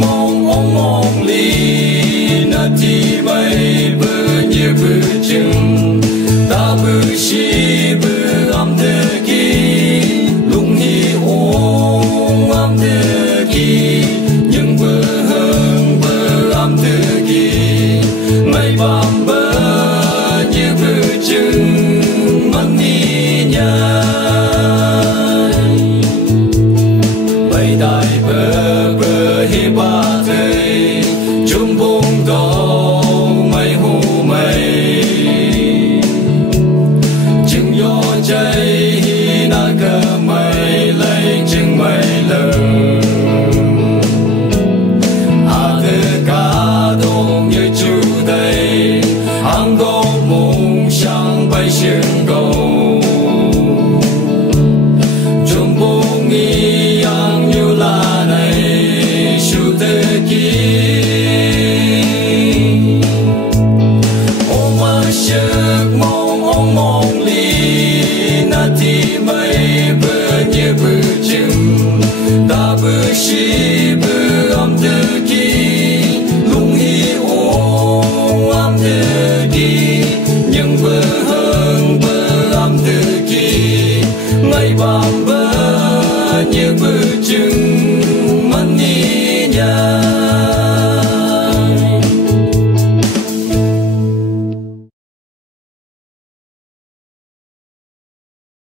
mong ong mong li na ti bay bơ như bơ chừng ta bơ shi bơ am de ki lung hi ong am de ki nhưng bơ hơn bơ am de ki ngày bám bơ như bơ chừng mang đi nhà bay đại bơ bơ hi ba thầy chung bông đầu mây hồ mây chừng gió cháy hi na cơ mây lấy chừng mây lờ à thế cả đông như chu đây hàng gấu mộng sang bay xuyên cầu chung bông nghi yang như là này su thế kia ôm mơ giấc mong ong mong li na ti mây bơ như bơ chừng ta bơ shi bơ am thế kia lung hi ôm am thế kia nhưng bơ hơn bơ am thế kia ngày bám bơ như bơ chừng mang đi nhà